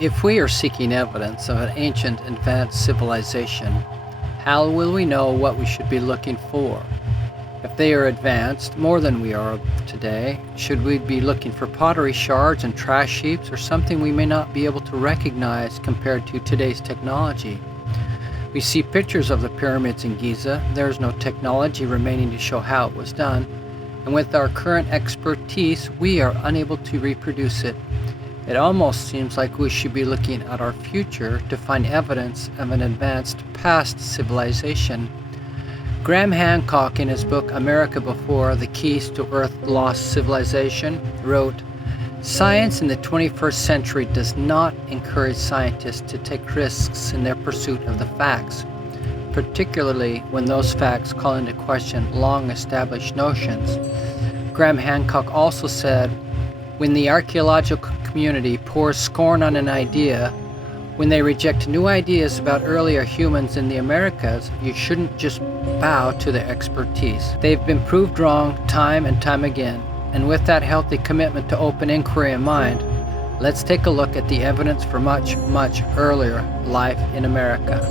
If we are seeking evidence of an ancient advanced civilization, how will we know what we should be looking for? If they are advanced more than we are today, should we be looking for pottery shards and trash heaps, or something we may not be able to recognize compared to today's technology? We see pictures of the pyramids in Giza. There is no technology remaining to show how it was done, and with our current expertise, we are unable to reproduce it. It almost seems like we should be looking at our future to find evidence of an advanced past civilization. Graham Hancock, in his book America Before: The Keys to Earth Lost Civilization, wrote, "Science in the 21st century does not encourage scientists to take risks in their pursuit of the facts, particularly when those facts call into question long-established notions." Graham Hancock also said, "When the archaeological community pours scorn on an idea, when they reject new ideas about earlier humans in the Americas, you shouldn't just bow to their expertise. They've been proved wrong time and time again." And with that healthy commitment to open inquiry in mind, let's take a look at the evidence for much, much earlier life in America.